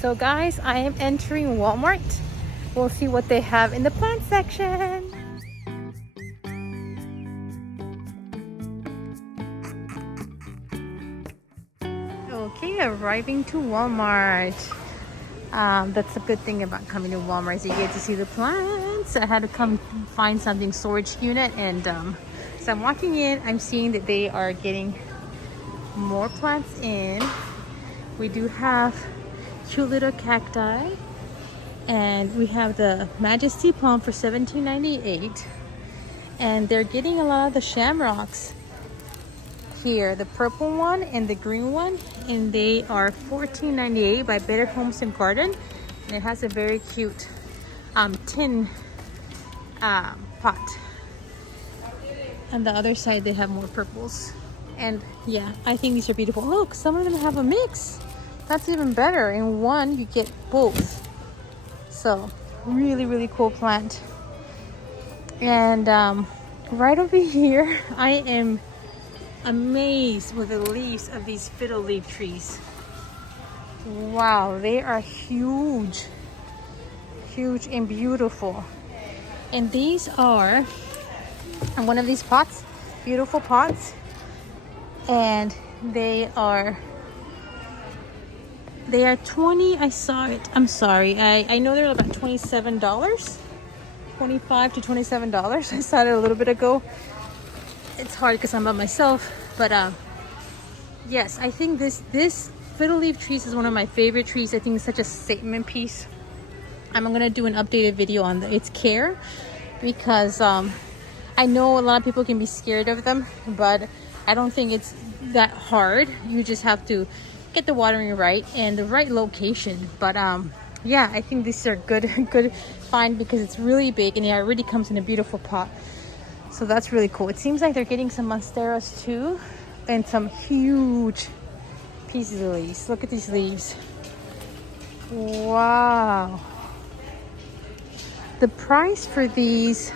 So guys, I am entering Walmart. We'll see what they have in the plant section. Okay, arriving to Walmart. That's a good thing about coming to Walmart, is you get to see the plants. I had to come find something storage unit, and so I'm walking in. I'm seeing that they are getting more plants in. We do have cute little cacti, and we have the Majesty palm for $17.98, and they're getting a lot of the shamrocks here, the purple one and the green one, and they are $14.98 by Better Homes and Garden, and it has a very cute tin pot. On the other side they have more purples, and yeah, I think these are beautiful. Look, some of them have a mix. That's even better. In one you get both. So really cool plant. And right over here I am amazed with the leaves of these fiddle leaf trees. Wow, they are huge and beautiful. And these are in one of these pots, beautiful pots, and they are 20. I saw it, I'm sorry, I know they're about $27, $25 to $27. I saw it a little bit ago. It's hard because I'm by myself, but yes, I think this fiddle leaf trees is one of my favorite trees. I think it's such a statement piece. I'm gonna do an updated video on its care, because I know a lot of people can be scared of them, but I don't think it's that hard. You just have to get the watering right and the right location. But yeah, I think these are good find, because it's really big, and it already comes in a beautiful pot. So that's really cool. It seems like they're getting some monsteras too, and some huge pieces of leaves. Look at these leaves. Wow. The price for these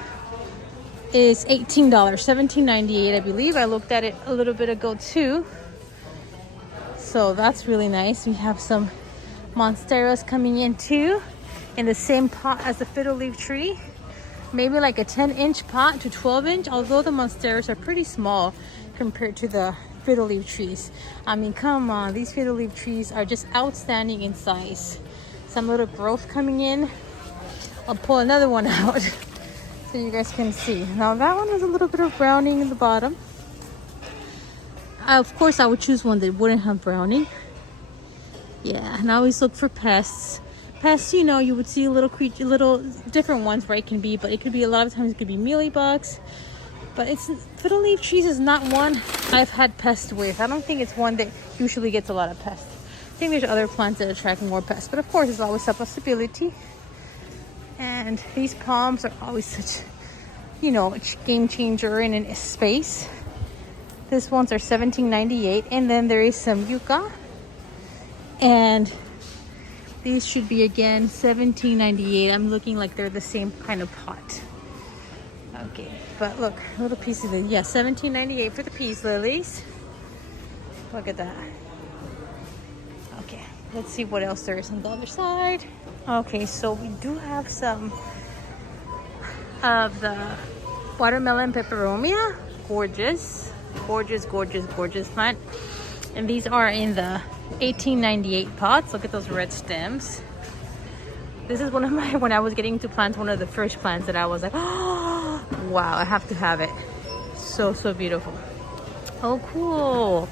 is $18, $17.98 I believe. I looked at it a little bit ago too. So that's really nice. We have some monsteras coming in too, in the same pot as the fiddle leaf tree. Maybe like a 10-inch pot to 12-inch, although the monsteras are pretty small compared to the fiddle leaf trees. I mean, come on, these fiddle leaf trees are just outstanding in size. Some little growth coming in. I'll pull another one out so you guys can see. Now that one has a little bit of browning in the bottom. Of course, I would choose one that wouldn't have browning. Yeah, and I always look for pests. Pests, you know, you would see little different ones where it can be, but it could be, a lot of times it could be mealybugs. But fiddle leaf trees is not one I've had pests with. I don't think it's one that usually gets a lot of pests. I think there's other plants that attract more pests, but of course there's always a possibility. And these palms are always such, you know, a game changer in a space. These ones are $17.98, and then there is some yucca, and these should be again $17.98. I'm looking like they're the same kind of pot. Okay, but look, little pieces of, yeah, $17.98 for the peace lilies. Look at that. Okay, let's see what else there is on the other side. Okay, so we do have some of the watermelon peperomia. Gorgeous plant. And these are in the $18.98 pots. Look at those red stems. This is one of my, when I was getting to plants, one of the first plants that I was like, oh wow, I have to have it. So beautiful. Oh cool.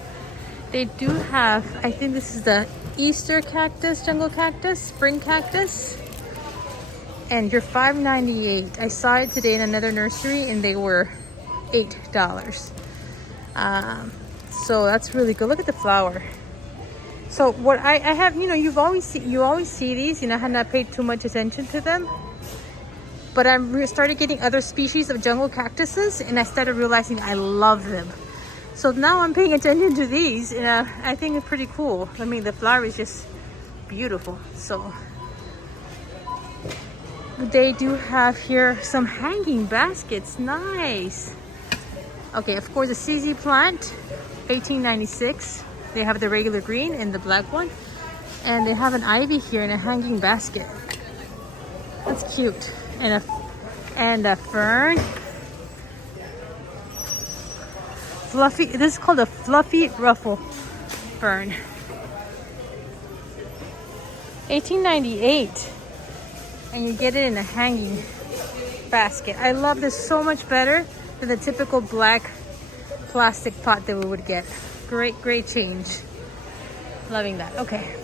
They do have, I think this is the Easter cactus, jungle cactus, spring cactus, and you're $5.98. I saw it today in another nursery and they were $8. So that's really good. Look at the flower. So what I have, you know, you always see these, you know, I had not paid too much attention to them, but I started getting other species of jungle cactuses, and I started realizing I love them. So now I'm paying attention to these, and I think it's pretty cool. I mean, the flower is just beautiful. So they do have here some hanging baskets. Nice. Okay, of course, the CZ plant, $18.96. They have the regular green and the black one. And they have an ivy here in a hanging basket. That's cute. And a fern. Fluffy, this is called a fluffy ruffle fern. $18.98. And you get it in a hanging basket. I love this so much better than the typical black plastic pot that we would get. Great change. Loving that. Okay.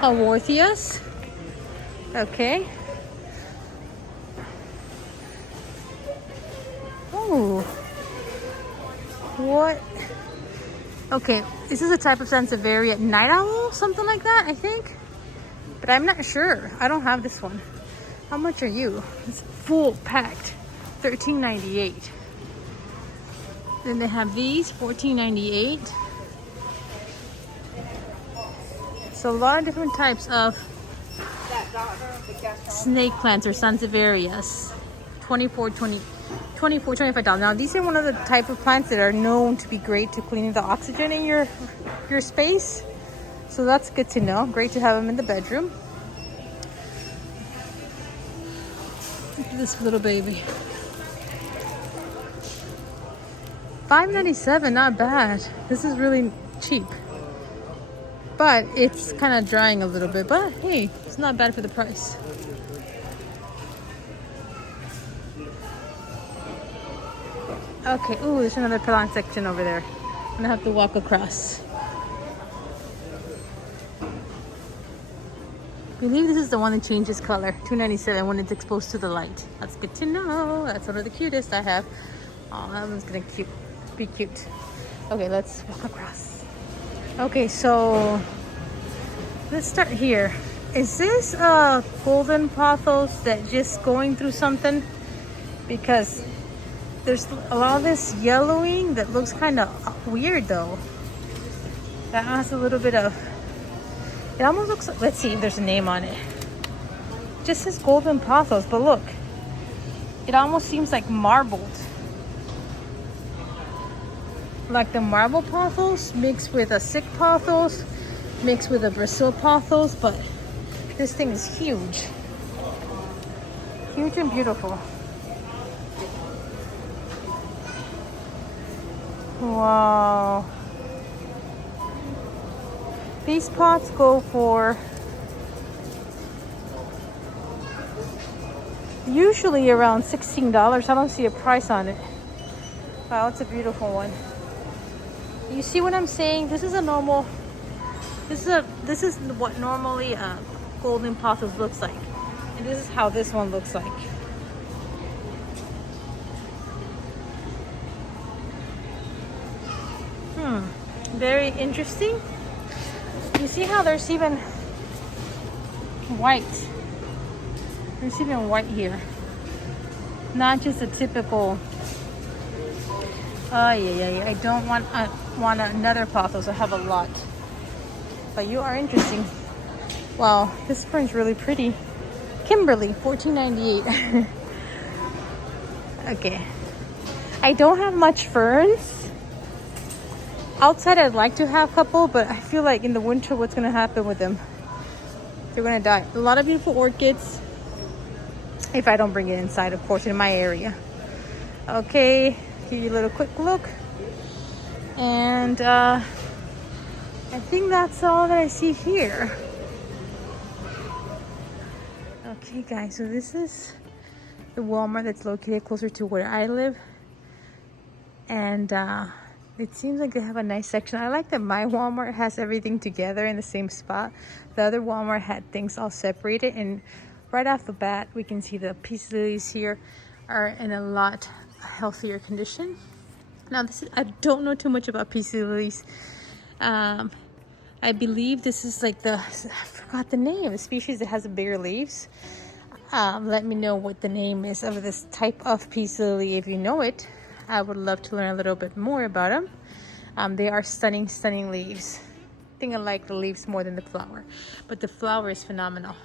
Orthias. Okay. Oh. What? Okay, this is a type of Sansevieria night owl, something like that, I think. But I'm not sure. I don't have this one. How much are you? It's full packed. $13.98. Then they have these, $14.98. So a lot of different types of snake plants or Sansevierias. $25. Now these are one of the type of plants that are known to be great to cleaning the oxygen in your space. So that's good to know. Great to have them in the bedroom. Look at this little baby. $5.97, not bad. This is really cheap. But it's kind of drying a little bit. But hey, it's not bad for the price. Okay, ooh, there's another plant section over there. I'm gonna have to walk across. I believe this is the one that changes color. $2.97 when it's exposed to the light. That's good to know. That's one of the cutest I have. Oh, that one's gonna be cute. Okay, let's walk across. Okay, so let's start here. Is this a golden pothos that just going through something? Because there's a lot of this yellowing that looks kind of weird though. That has a little bit of, it almost looks like, let's see if there's a name on it. It just says golden pothos, but look, it almost seems like marbled. Like the marble pothos mixed with a sick pothos, mixed with a Brazil pothos, but this thing is huge. Huge and beautiful. Wow. These pots go for usually around $16. I don't see a price on it. Wow, it's a beautiful one. You see what I'm saying? This is a normal, this is what normally a golden pothos looks like. And this is how this one looks like. Very interesting. You see how there's even white. There's even white here. Not just a typical. Yeah. I don't want another pothos. I have a lot. But you are interesting. Wow, this fern's really pretty. Kimberly, $14.98. Okay. I don't have much ferns. Outside, I'd like to have a couple, but I feel like in the winter, what's going to happen with them? They're going to die. A lot of beautiful orchids. If I don't bring it inside, of course, in my area. Okay, give you a little quick look. And I think that's all that I see here. Okay, guys, so this is the Walmart that's located closer to where I live. And it seems like they have a nice section. I like that my Walmart has everything together in the same spot. The other Walmart had things all separated, and right off the bat, we can see the peace lilies here are in a lot healthier condition. Now, I don't know too much about peace lilies. I believe this is like I forgot the name, the species that has the bigger leaves. Let me know what the name is of this type of peace lily if you know it. I would love to learn a little bit more about them. They are stunning leaves. I think I like the leaves more than the flower, but the flower is phenomenal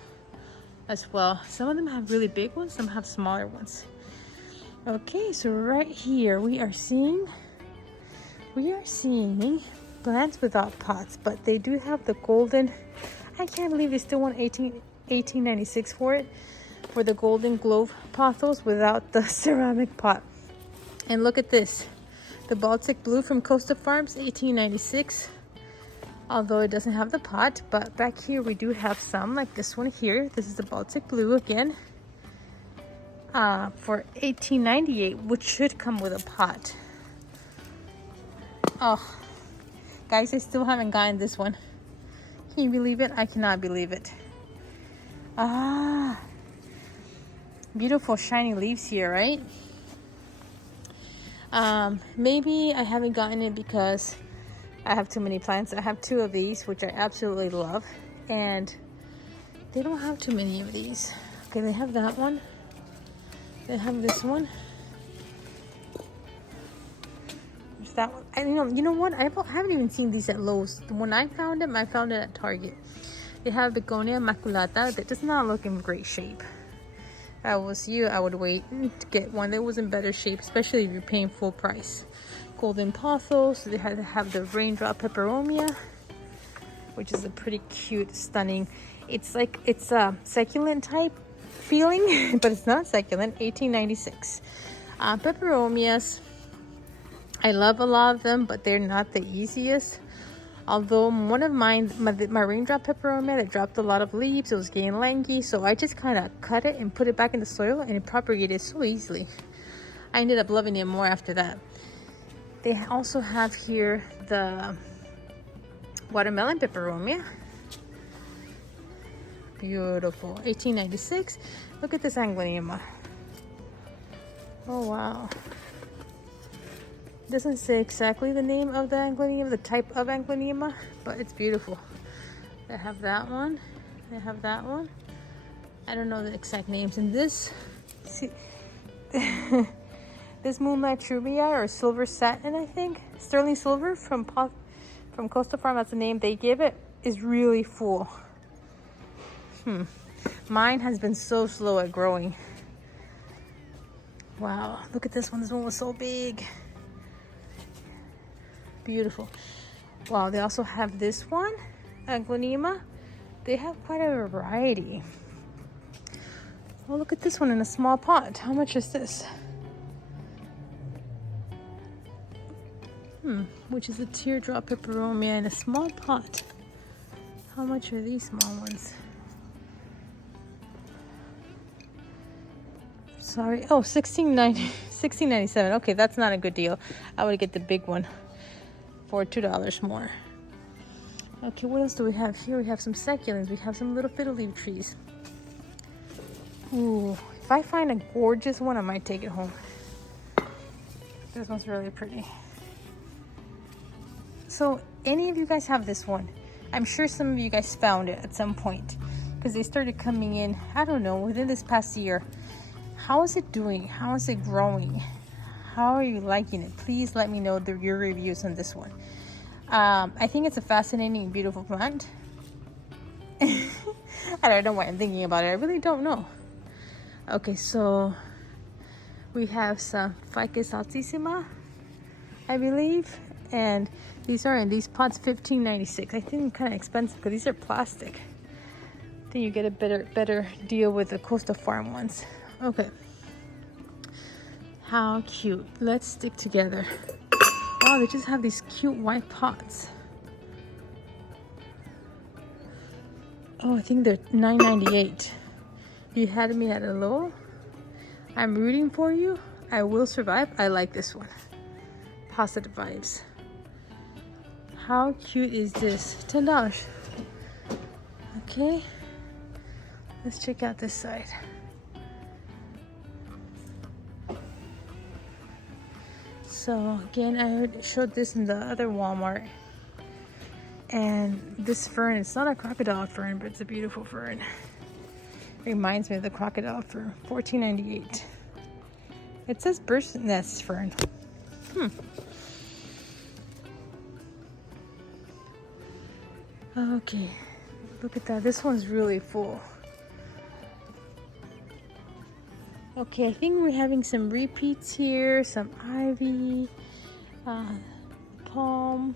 as well. Some of them have really big ones, some have smaller ones. Okay, so right here we are seeing plants without pots, but they do have the golden. I can't believe they still want $18.96 for it, for the golden globe pothos without the ceramic pot. And look at this, the Baltic blue from Costa Farms, $18.96. Although it doesn't have the pot, but back here we do have some, like this one here. This is the Baltic blue again, for $18.98, which should come with a pot. Oh, guys, I still haven't gotten this one. Can you believe it? I cannot believe it. Ah, beautiful shiny leaves here, right? Maybe I haven't gotten it because I have too many plants. I have 2 of these, which I absolutely love, and they don't have too many of these. Okay, they have that one. They have this one. There's that one. And you know what? I haven't even seen these at Lowe's. When I found them, I found it at Target. They have Begonia maculata that does not look in great shape. If I was you, I would wait to get one that was in better shape, especially if you're paying full price. Golden Pothos. So they had to have the raindrop peperomia, which is a pretty cute, stunning. It's like, it's a succulent type feeling, but it's not succulent. $18.96. Peperomias, I love a lot of them, but they're not the easiest. Although one of mine, my raindrop peperomia that dropped a lot of leaves, it was getting lanky, so I just kind of cut it and put it back in the soil, and it propagated so easily. I ended up loving it more after that. They also have here the watermelon peperomia. Beautiful. $18.96. Look at this Anglonema. Oh wow. Doesn't say exactly the name of the Anglonema, the type of Anglonema, but it's beautiful. They have that one. They have that one. I don't know the exact names. And this, see, this Moonlight Trubia, or Silver Satin, I think, sterling silver from Costa Farm, that's the name they give it, is really full. Mine has been so slow at growing. Wow, look at this one. This one was so big. Beautiful. Wow, they also have this one, Anglonema. They have quite a variety. Oh, look at this one in a small pot. How much is this? Which is a teardrop peperomia in a small pot. How much are these small ones? Sorry. Oh, $16.97. Okay, that's not a good deal. I would get the big one for $2 more. Okay, what else do we have here? We have some succulents. We have some little fiddle leaf trees. Ooh, if I find a gorgeous one, I might take it home. This one's really pretty. So, any of you guys have this one? I'm sure some of you guys found it at some point, because they started coming in, I don't know, within this past year. How is it doing? How is it growing? How are you liking it? Please let me know your reviews on this one. I think it's a fascinating and beautiful plant. I don't know why I'm thinking about it. I really don't know. Okay, so we have some Ficus altissima, I believe. And these are in these pots, $15.96. I think kind of expensive because these are plastic. I think you get a better deal with the Costa Farm ones. Okay. How cute. Let's stick together. Wow, they just have these cute white pots. Oh, I think they're $9.98. You had me at a low. I'm rooting for you. I will survive. I like this one. Positive vibes. How cute is this? $10. Okay. Let's check out this side. So again, I showed this in the other Walmart. And this fern, it's not a crocodile fern, but it's a beautiful fern. It reminds me of the crocodile fern. $14.98. It says bird's nest fern. Okay, look at that. This one's really full. Okay, I think we're having some repeats here. Some ivy, palm.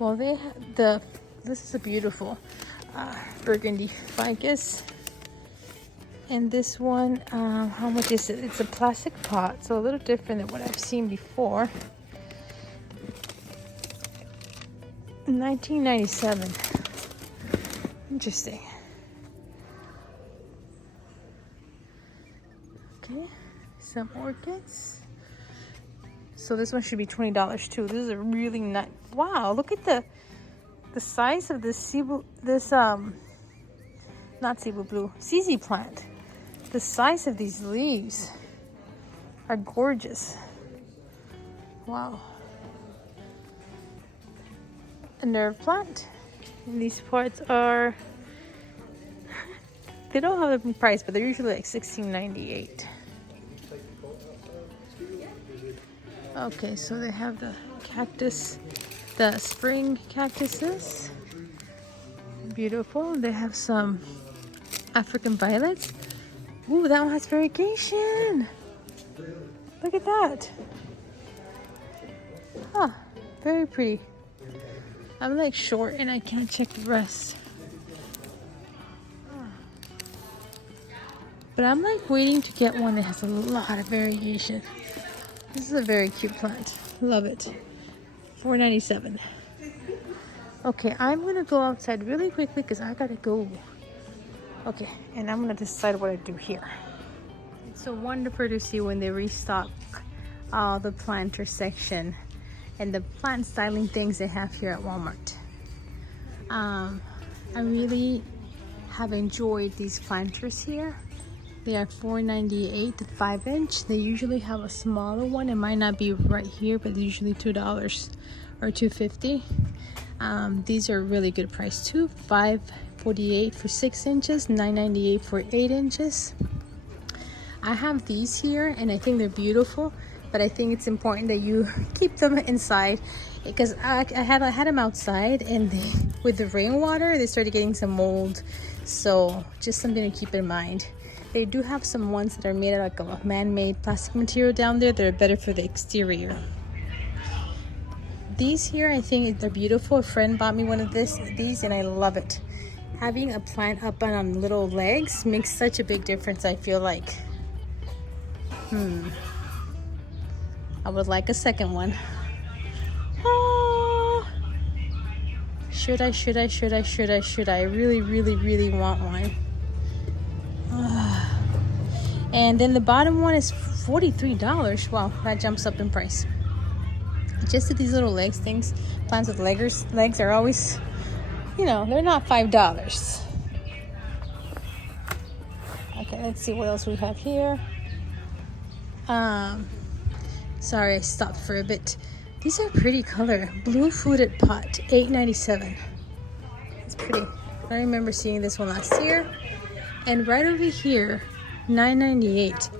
Well, they have this is a beautiful burgundy ficus. And this one, how much is it? It's a plastic pot, so a little different than what I've seen before. $19.97. Interesting. Okay, some orchids. So this one should be $20 too. This is a really nice. Wow, look at the size of this not Cebu blue, CZ plant. The size of these leaves are gorgeous. Wow. A nerve plant. And these parts are, they don't have a price, but they're usually like $16.98. Okay, so they have the cactus, the spring cactuses. Beautiful. They have some African violets. Ooh, that one has variegation. Look at that. Huh, very pretty. I'm like short and I can't check the rest. But I'm like waiting to get one that has a lot of variegation. This is a very cute plant. Love it. $4.97. Okay, I'm gonna go outside really quickly because I gotta go. Okay, and I'm gonna decide what I do here. It's so wonderful to see when they restock the planter section and the plant styling things they have here at Walmart. I really have enjoyed these planters here. They are $4.98, the 5-inch. They usually have a smaller one. It might not be right here, but they're usually $2 or $2.50. These are really good price too. $5.48 for 6 inches, $9.98 for 8 inches. I have these here and I think they're beautiful, but I think it's important that you keep them inside because I had them outside and with the rainwater they started getting some mold, so just something to keep in mind. They do have some ones that are made out of like a man-made plastic material down there that are better for the exterior. These here, I think they're beautiful. A friend bought me one of these and I love it. Having a plant up on little legs makes such a big difference, I feel like. I would like a second one. Oh, should I? I really want one. And then the bottom one is $43. Wow, that jumps up in price. Just that these little legs things, plants with legs are always, you know, they're not $5. Okay, let's see what else we have here. Sorry, I stopped for a bit. These are pretty color. Blue fruited pot, $8.97. It's pretty. I remember seeing this one last year. And right over here, $9.98.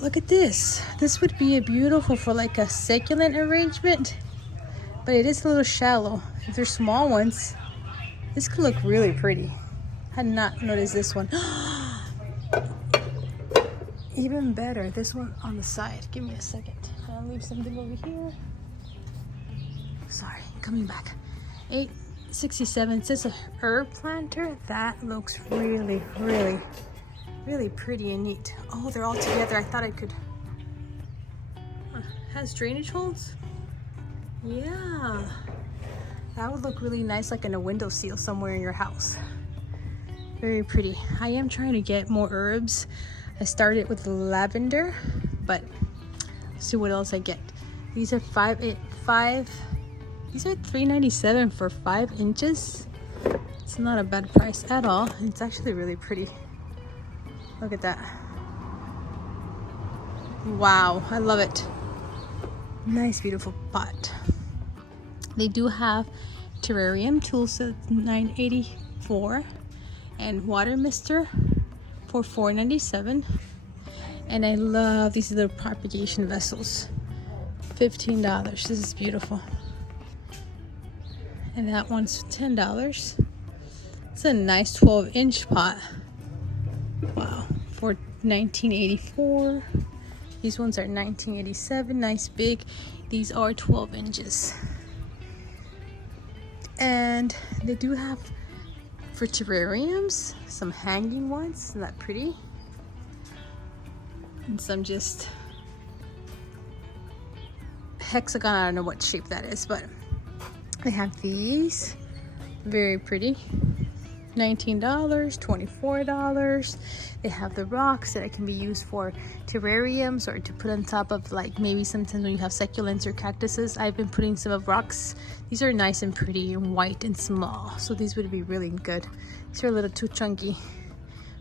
Look at this. This would be a beautiful for like a succulent arrangement, but it is a little shallow. If they're small ones, this could look really pretty. Had not noticed this one. Even better, this one on the side. Give me a second. I'll leave something over here. Sorry, coming back. $8.67. It says a herb planter. That looks really pretty and neat. Oh, they're all together. I thought I could. Has drainage holes? Yeah. That would look really nice, like in a windowsill somewhere in your house. Very pretty. I am trying to get more herbs. I started with lavender, but let's see what else I get. These are these are $3.97 for 5 inches. It's not a bad price at all. It's actually really pretty. Look at that. Wow, I love it. Nice, beautiful pot. They do have terrarium tools at $9.84 and water mister for $4.97. And I love these little propagation vessels. $15. This is beautiful. And that one's $10. It's a nice 12-inch pot. Wow, for $19.84. These ones are $19.87. Nice big. These are 12 inches. And they do have for terrariums some hanging ones. Isn't that pretty? And some just hexagon. I don't know what shape that is, but they have these. Very pretty. $19, $24. They have the rocks that can be used for terrariums or to put on top of, like, maybe sometimes when you have succulents or cactuses. I've been putting some of rocks. These are nice and pretty and white and small, so these would be really good. These are a little too chunky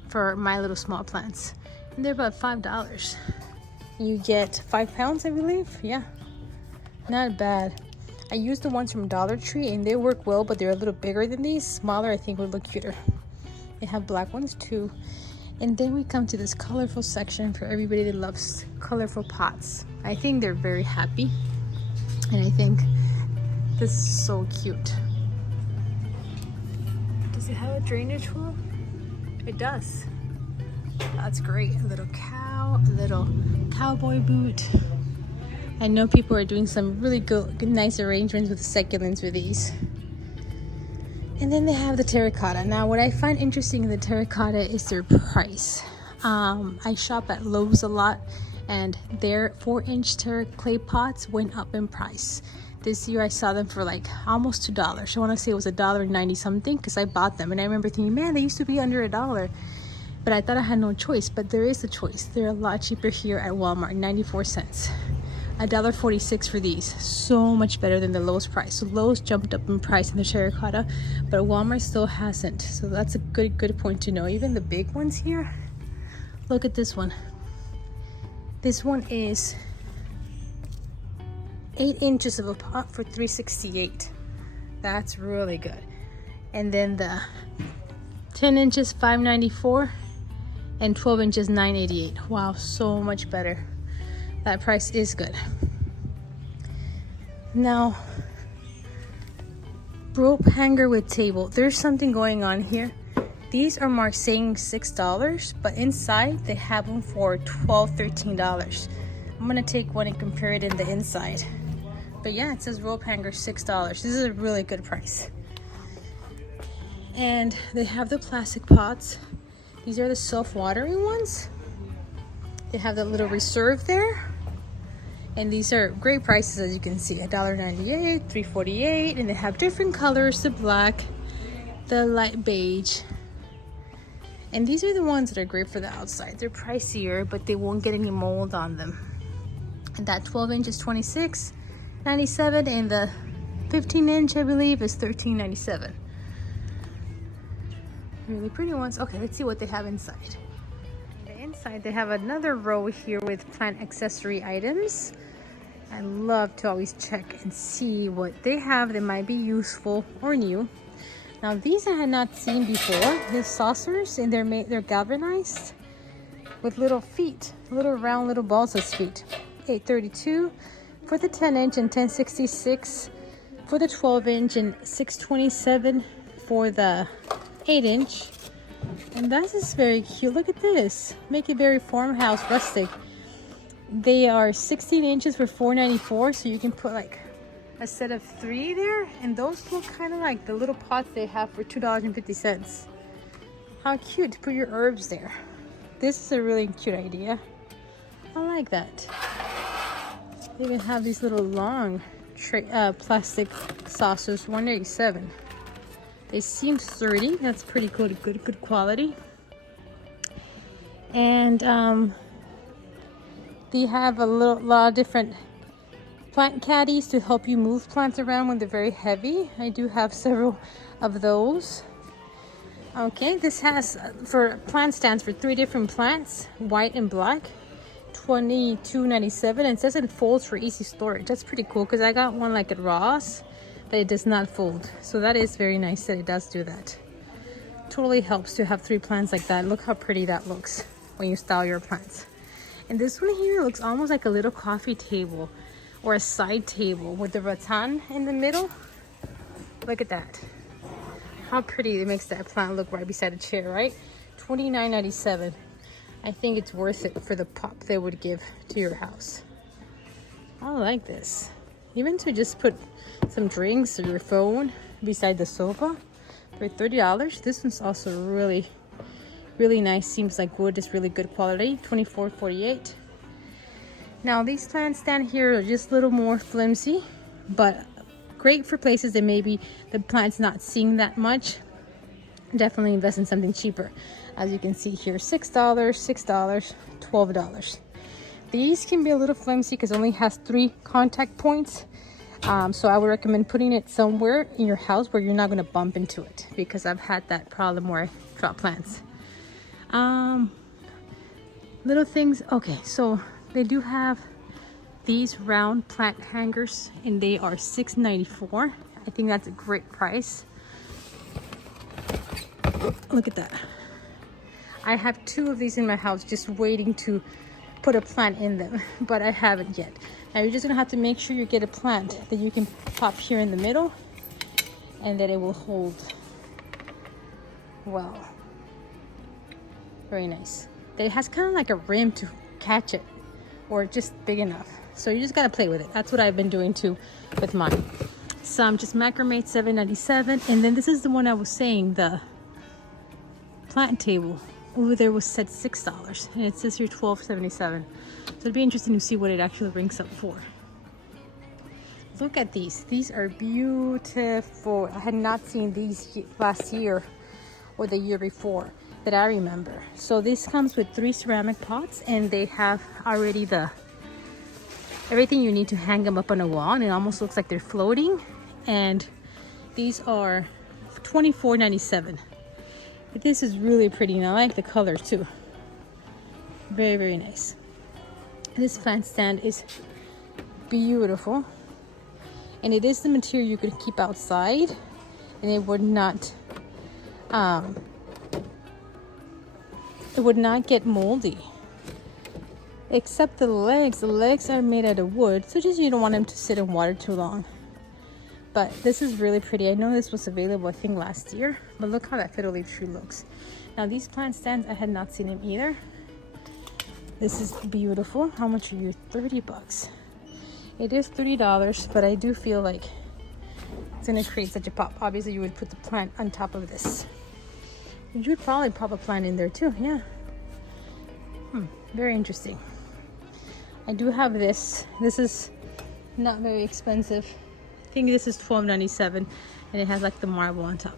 for my little small plants, and they're about $5. You get 5 pounds, I believe. Yeah, not bad. I use the ones from Dollar Tree and they work well, but they're a little bigger than these. Smaller, I think, would look cuter. They have black ones too. And then we come to this colorful section for everybody that loves colorful pots. I think they're very happy. And I think this is so cute. Does it have a drainage hole? It does. That's great. A little cow, a little cowboy boot. I know people are doing some really good, nice arrangements with the succulents with these. And then they have the terracotta. Now, what I find interesting in the terracotta is their price. I shop at Lowe's a lot, and their 4-inch clay pots went up in price. This year I saw them for like almost $2. I want to say it was $1.90 something, because I bought them and I remember thinking, man, they used to be under $1. But I thought I had no choice, but there is a choice. They're a lot cheaper here at Walmart, 94 cents. $1.46 for these. So much better than the Lowe's price. So Lowe's jumped up in price in the terracotta, but Walmart still hasn't. So that's a good point to know. Even the big ones here. Look at this one. This one is 8 inches of a pot for $3.68. That's really good. And then the 10 inches $5.94 and 12 inches $9.88. Wow, so much better. That price is good. Now, rope hanger with table. There's something going on here. These are marked saying $6, but inside they have them for $12, $13. I'm gonna take one and compare it in the inside. But yeah, it says rope hanger $6. This is a really good price. And they have the plastic pots. These are the self-watering ones. They have that little reserve there. And these are great prices, as you can see. $1.98, $3.48, and they have different colors, the black, the light beige. And these are the ones that are great for the outside. They're pricier, but they won't get any mold on them. And that 12 inch is $26.97, and the 15 inch, I believe, is $13.97. Really pretty ones. Okay, let's see what they have inside. Inside they have another row here with plant accessory items. I love to always check and see what they have that might be useful or new. Now these I had not seen before. They're saucers, and they're galvanized with little feet, little round little balls as feet. $8.32 for the 10 inch and $10.66 for the 12 inch and $6.27 for the 8 inch. And that is very cute. Look at this. Make it very farmhouse rustic. They are 16 inches for $4.94, so you can put like a set of 3 there. And those look kind of like the little pots they have for $2.50. How cute to put your herbs there. This is a really cute idea. I like that. They even have these little long plastic saucers, $1.87. They seem sturdy. That's pretty good, good quality. And they have a lot of different plant caddies to help you move plants around when they're very heavy. I do have several of those. Okay, this has for plant stands for 3 different plants, white and black, $22.97, and it says it folds for easy storage. That's pretty cool, because I got one like at Ross, but it does not fold. So that is very nice that it does do that. Totally helps to have 3 plants like that. Look how pretty that looks when you style your plants. And this one here looks almost like a little coffee table or a side table with the rattan in the middle. Look at that. How pretty it makes that plant look right beside a chair, right? $29.97. I think it's worth it for the pop they would give to your house. I like this. Even to just put some drinks or your phone, beside the sofa for $30. This one's also really nice. Seems like wood is really good quality. $24.48. Now these plants down here are just a little more flimsy, but great for places that maybe the plant's not seeing that much. Definitely invest in something cheaper. As you can see here, $6, $6, $12. These can be a little flimsy because it only has 3 contact points. So I would recommend putting it somewhere in your house where you're not going to bump into it, because I've had that problem where I drop plants. Little things. Okay, so they do have these round plant hangers and they are $6.94. I think that's a great price. Look at that. I have 2 of these in my house just waiting to put a plant in them, but I haven't yet. Now you're just gonna have to make sure you get a plant that you can pop here in the middle and that it will hold well. Very nice. It has kind of like a rim to catch it, or just big enough. So you just gotta play with it. That's what I've been doing too with mine. Some just macrame, $7.97. And then this is the one I was saying, the plant table over there was set $6, and it says here $12.77. So it'd be interesting to see what it actually rings up for. Look at these. These are beautiful. I had not seen these last year or the year before that I remember. So this comes with 3 ceramic pots, and they have already everything you need to hang them up on a wall, and it almost looks like they're floating. And these are $24.97. This is really pretty, and I like the color too. Very nice. This plant stand is beautiful, and it is the material you could keep outside, and it would not get moldy, except the legs. The legs are made out of wood, so just you don't want them to sit in water too long. But this is really pretty. I know this was available, I think, last year, but look how that fiddle leaf tree looks. Now these plant stands, I had not seen them either. This is beautiful. How much are you? $30. It is $30, but I do feel like it's gonna create such a pop. Obviously you would put the plant on top of this. You would probably pop a plant in there too, yeah. Very interesting. I do have this. This is not very expensive. I think this is $12.97, and it has like the marble on top.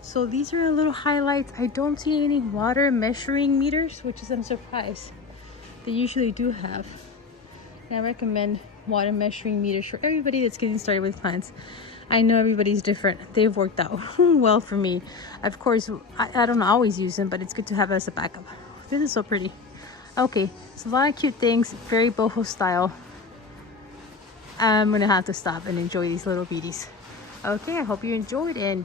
So these are a little highlights. I don't see any water measuring meters, which is, I'm surprised. They usually do have. And I recommend water measuring meters for everybody that's getting started with plants. I know everybody's different. They've worked out well for me. Of course, I don't always use them, but it's good to have as a backup. This is so pretty. Okay, so a lot of cute things, very boho style. I'm gonna have to stop and enjoy these little beauties. Okay, I hope you enjoyed, and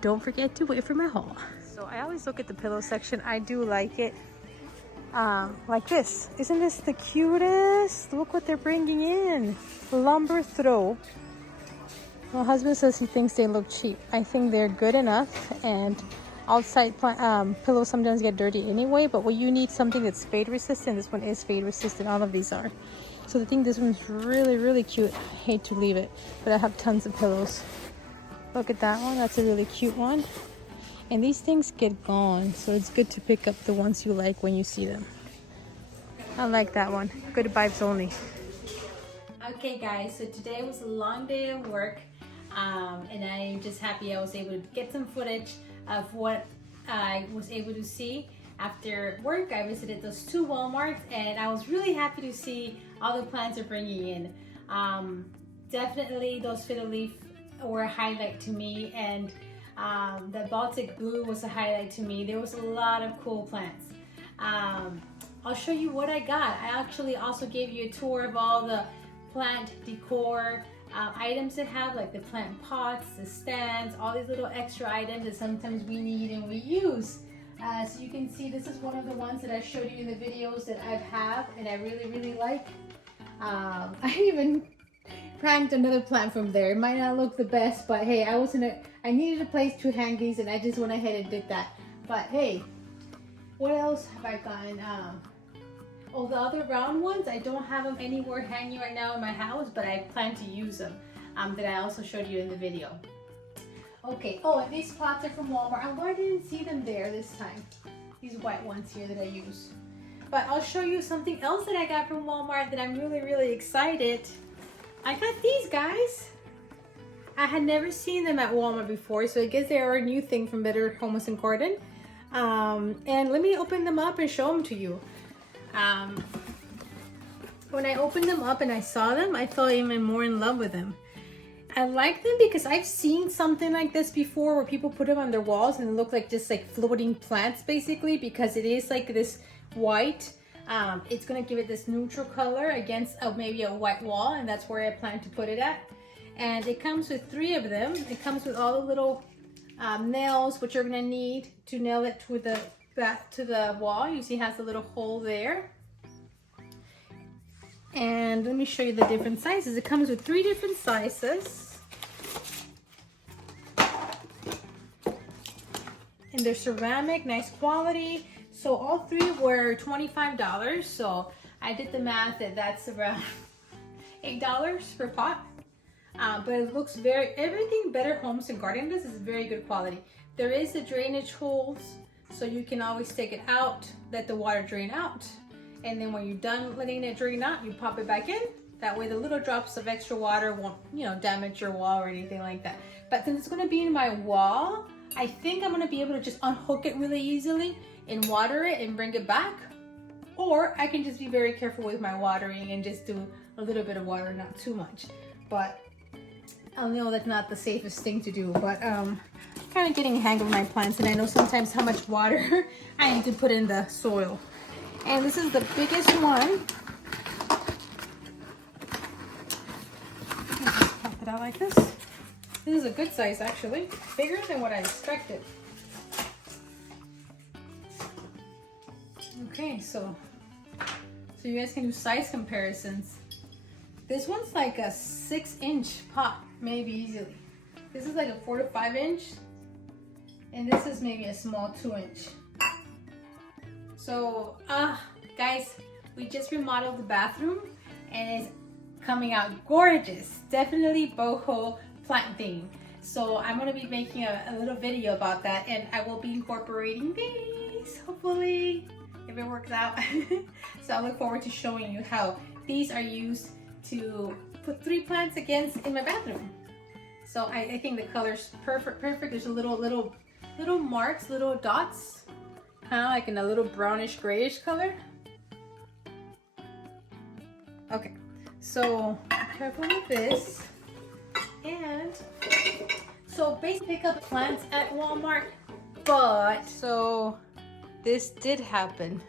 don't forget to wait for my haul. So I always look at the pillow section. I do like it. Like this. Isn't this the cutest? Look what they're bringing in. Lumber throw. My husband says he thinks they look cheap. I think they're good enough, and outside pillows sometimes get dirty anyway, but when you need something that's fade resistant, this one is fade resistant. All of these are. So I think this one's really cute. I hate to leave it, but I have tons of pillows. Look at that one. That's a really cute one. And these things get gone, so it's good to pick up the ones you like when you see them. I like that one. Good vibes only. Okay guys, so today was a long day of work, and I'm just happy I was able to get some footage of what I was able to see. After work, I visited those 2 Walmarts, and I was really happy to see all the plants they're bringing in. Definitely those fiddle leaf were a highlight to me, and the Baltic blue was a highlight to me. There was a lot of cool plants. I'll show you what I got. I actually also gave you a tour of all the plant decor items they have, like the plant pots, the stands, all these little extra items that sometimes we need and we use. So you can see this is one of the ones that I showed you in the videos that I have, and I really like. I even cranked another plant from there. It might not look the best, but hey, I needed a place to hang these, and I just went ahead and did that. But hey, what else have I gotten? Oh, the other round ones, I don't have them anywhere hanging right now in my house, but I plan to use them, that I also showed you in the video. Okay, oh, and these pots are from Walmart. I'm glad I didn't see them there this time. These white ones here that I use. But I'll show you something else that I got from Walmart that I'm really, really excited. I got these, guys. I had never seen them at Walmart before, so I guess they are a new thing from Better Homes and Garden. And let me open them up and show them to you. When I opened them up and I saw them, I fell even more in love with them. I like them because I've seen something like this before where people put them on their walls and they look like just like floating plants basically, because it is like this white. It's gonna give it this neutral color against maybe a white wall, and that's where I plan to put it at. And it comes with 3 of them. It comes with all the little nails which you're gonna need to nail it to the wall. You see it has a little hole there. And let me show you the different sizes. It comes with 3 different sizes. And they're ceramic, nice quality. So all 3 were $25. So I did the math that that's around $8 per pot. But it looks everything Better Homes and Garden does is very good quality. There is the drainage holes, so you can always take it out, let the water drain out. And then when you're done letting it drain out, you pop it back in. That way the little drops of extra water won't, damage your wall or anything like that. But since it's gonna be in my wall, I think I'm gonna be able to just unhook it really easily and water it and bring it back. Or I can just be very careful with my watering and just do a little bit of water, not too much. But I know that's not the safest thing to do, but kind of getting a hang of my plants, and I know sometimes how much water I need to put in the soil. And this is the biggest one. Just pop it out like this. This is a good size, actually. Bigger than what I expected. Okay, so you guys can do size comparisons. This one's like a 6-inch pot, maybe easily. This is like a 4 to 5 inch. And this is maybe a small 2-inch. So, guys, we just remodeled the bathroom and it's coming out gorgeous. Definitely boho plant theme. So I'm gonna be making a little video about that, and I will be incorporating these, hopefully, if it works out. So I look forward to showing you how these are used to put 3 plants against in my bathroom. So I think the color's perfect. There's a little marks, little dots, kind of like in a little brownish grayish color. Okay, so careful with this. And so basically pick up plants at Walmart, but so this did happen.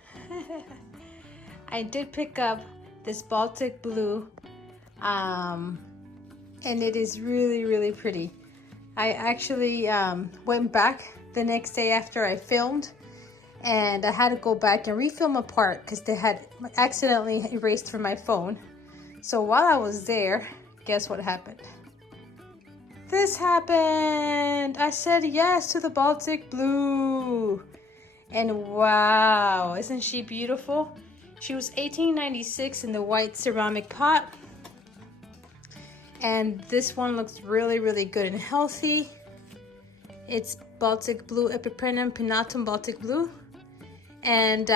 I did pick up this Baltic blue, and it is really, really pretty. I actually went back the next day after I filmed, and I had to go back and refilm a part because they had accidentally erased from my phone. So while I was there, guess what happened? This happened. I said yes to the Baltic blue, and wow, isn't she beautiful? She was $18.96 in the white ceramic pot, and this one looks really, really good and healthy. It's Baltic blue, Epiprenum pinnatum Baltic blue. And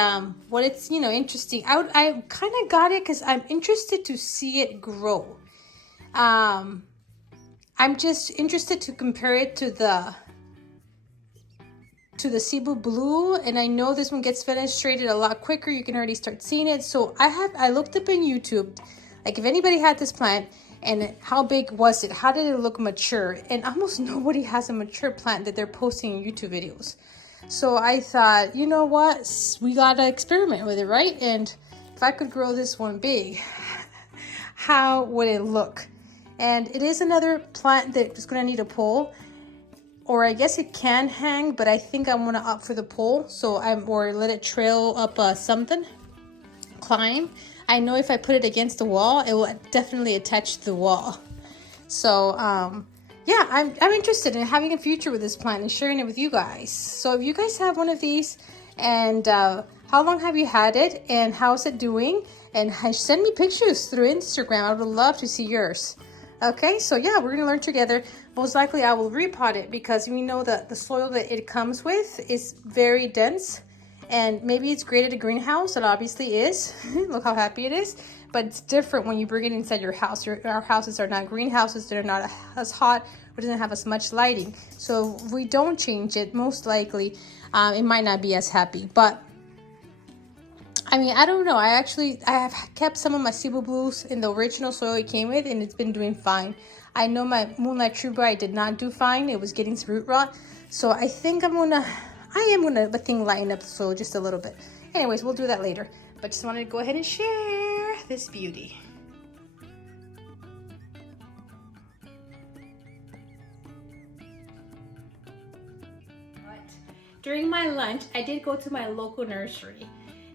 what it's, interesting, I kind of got it because I'm interested to see it grow. I'm just interested to compare it to the Cebu blue, and I know this one gets fenestrated a lot quicker. You can already start seeing it. So I looked up in YouTube, like if anybody had this plant and how big was it, how did it look mature, and almost nobody has a mature plant that they're posting in YouTube videos. So I thought, you know what, we gotta experiment with it, right? And if I could grow this one big, how would it look? And it is another plant that is gonna need a pole, or I guess it can hang, but I think I'm gonna opt for the pole. So or let it trail up something, climb. I know if I put it against the wall, it will definitely attach to the wall. So yeah, I'm interested in having a future with this plant and sharing it with you guys. So if you guys have one of these, and how long have you had it, and how's it doing, and send me pictures through Instagram. I would love to see yours. Okay, so yeah, we're gonna learn together. Most likely I will repot it because we know that the soil that it comes with is very dense, and maybe it's great at a greenhouse. It obviously is. Look how happy it is. But it's different when you bring it inside your house. Our houses are not greenhouses. They're not as hot, or doesn't have as much lighting. So if we don't change it, most likely it might not be as happy. But I mean, I don't know. I have kept some of my Cebu Blues in the original soil it came with, and it's been doing fine. I know my Moonlight True Bright did not do fine. It was getting some root rot. So I think I am gonna lighten up the soil just a little bit. Anyways, we'll do that later. But just wanted to go ahead and share this beauty. During my lunch, I did go to my local nursery.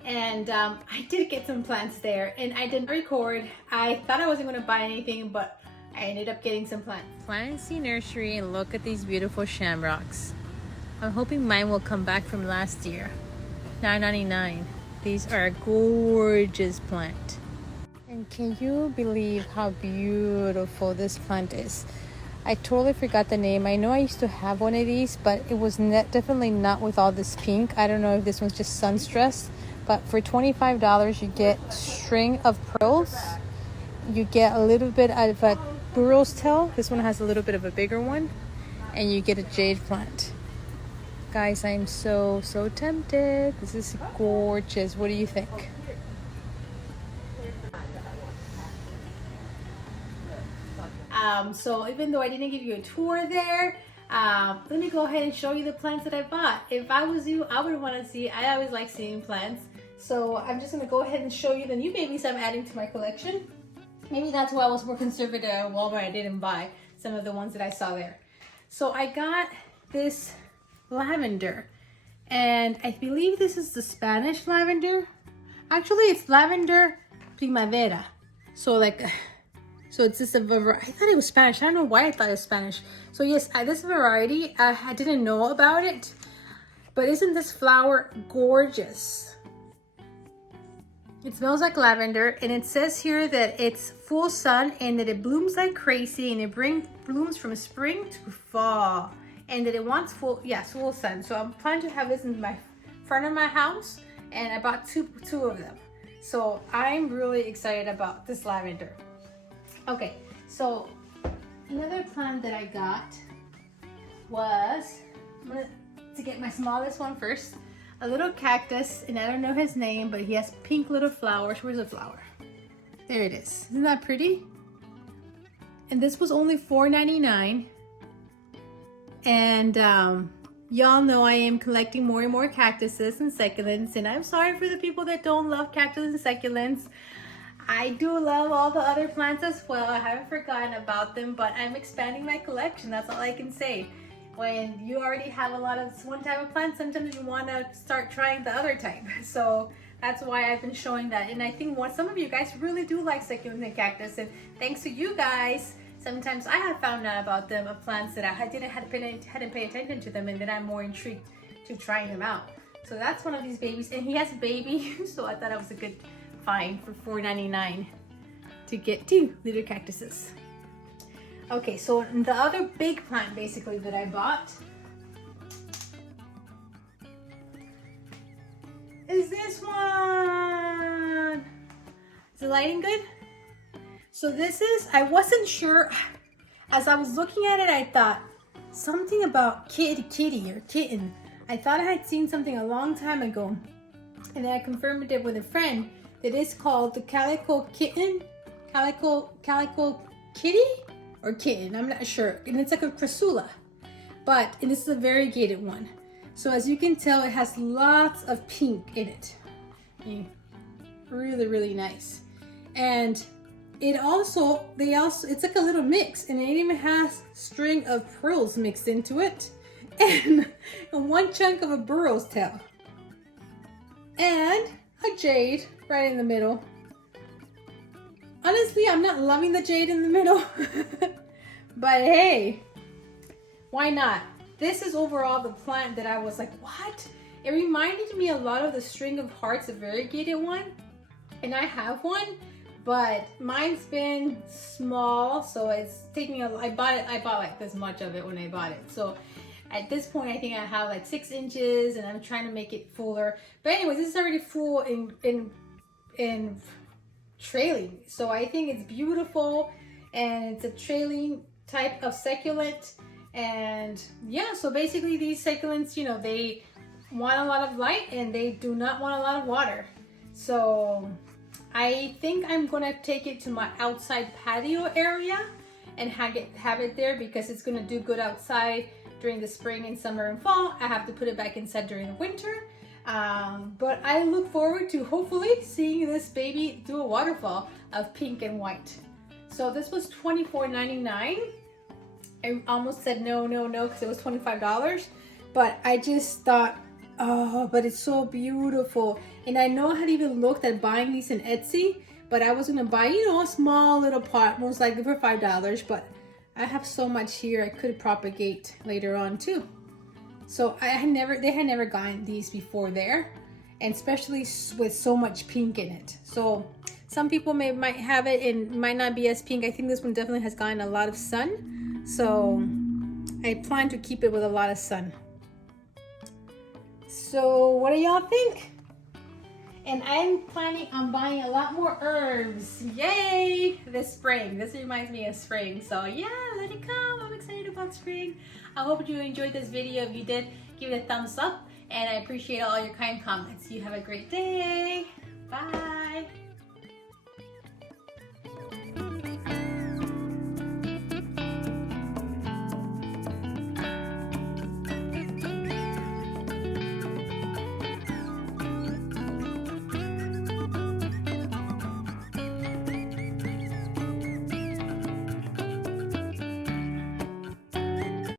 And I did get some plants there, and I didn't record. I thought I wasn't going to buy anything, but I ended up getting some plants. Plant See Nursery, and look at these beautiful shamrocks. I'm hoping mine will come back from last year. $9.99. These are a gorgeous plant. And can you believe how beautiful this plant is? I totally forgot the name. I know I used to have one of these, but it was definitely not with all this pink. I don't know if this one's just sunstress. But for $25, you get string of pearls. You get a little bit of a burro's tail. This one has a little bit of a bigger one. And you get a jade plant. Guys, I'm so tempted. This is gorgeous. What do you think? So even though I didn't give you a tour there, let me go ahead and show you the plants that I bought. If I was you, I would want to see. I always like seeing plants. So I'm just going to go ahead and show you the new babies I'm adding to my collection. Maybe that's why I was more conservative at Walmart. I didn't buy some of the ones that I saw there. So I got this lavender, and I believe this is the Spanish lavender. Actually, it's lavender primavera. So it's just a variety. I thought it was Spanish. I don't know why I thought it was Spanish. So yes, this variety, I didn't know about it. But isn't this flower gorgeous? It smells like lavender, and it says here that it's full sun and that it blooms like crazy, and it blooms from spring to fall, and that it wants full sun. So I'm planning to have this in my front of my house, and I bought two of them. So I'm really excited about this lavender. Okay, so another plant that I got was, to get my smallest one first, a little cactus, and I don't know his name, but he has pink little flowers. Where's the flower? There it is. Isn't that pretty? And this was only $4.99. And y'all know I am collecting more and more cactuses and succulents, and I'm sorry for the people that don't love cactus and succulents. I do love all the other plants as well. I haven't forgotten about them, but I'm expanding my collection. That's all I can say. When you already have a lot of one type of plant, sometimes you want to start trying the other type. So that's why I've been showing that. And I think some of you guys really do like succulents and cactus. And thanks to you guys, sometimes I have found out about them, of plants that I hadn't paid attention to them, and then I'm more intrigued to trying them out. So that's one of these babies, and he has a baby, so I thought it was a good find for $4.99 to get 2 little cactuses. Okay, so the other big plant basically that I bought is this one. Is the lighting good? So this is, I wasn't sure, as I was looking at it, I thought something about kitty or kitten. I thought I had seen something a long time ago, and then I confirmed it with a friend that is called the calico kitten, calico kitty or kitten, I'm not sure. And it's like a crassula, and this is a variegated one. So as you can tell, it has lots of pink in it. Really, really nice. And it's like a little mix, and it even has string of pearls mixed into it, and one chunk of a burro's tail, and a jade right in the middle. Honestly, I'm not loving the jade in the middle, but hey, why not? This is overall the plant that I was like, what? It reminded me a lot of the string of hearts, a variegated one, and I have one, but mine's been small, so it's taking I bought like this much of it when I bought it. So at this point, I think I have like 6 inches, and I'm trying to make it fuller. But anyways, this is already full in trailing. So I think it's beautiful, and it's a trailing type of succulent. And yeah, so basically these succulents, you know, they want a lot of light and they do not want a lot of water. So I think I'm gonna take it to my outside patio area and have it there, because it's gonna do good outside during the spring and summer and fall. I have to put it back inside during the winter. But I look forward to hopefully seeing this baby do a waterfall of pink and white. So this was $24.99. I almost said no because it was $25, but I just thought, oh, but it's so beautiful. And I know I had even looked at buying these in Etsy, but I was gonna buy, you know, a small little pot, most likely for $5, but I have so much here I could propagate later on too. So they had never gotten these before there, and especially with so much pink in it. So some people might have it and might not be as pink. I think this one definitely has gotten a lot of sun, so I plan to keep it with a lot of sun. So what do y'all think? And I'm planning on buying a lot more herbs. Yay! This spring. This reminds me of spring. So yeah, let it come. I'm excited about spring. I hope you enjoyed this video. If you did, give it a thumbs up. And I appreciate all your kind comments. You have a great day. Bye.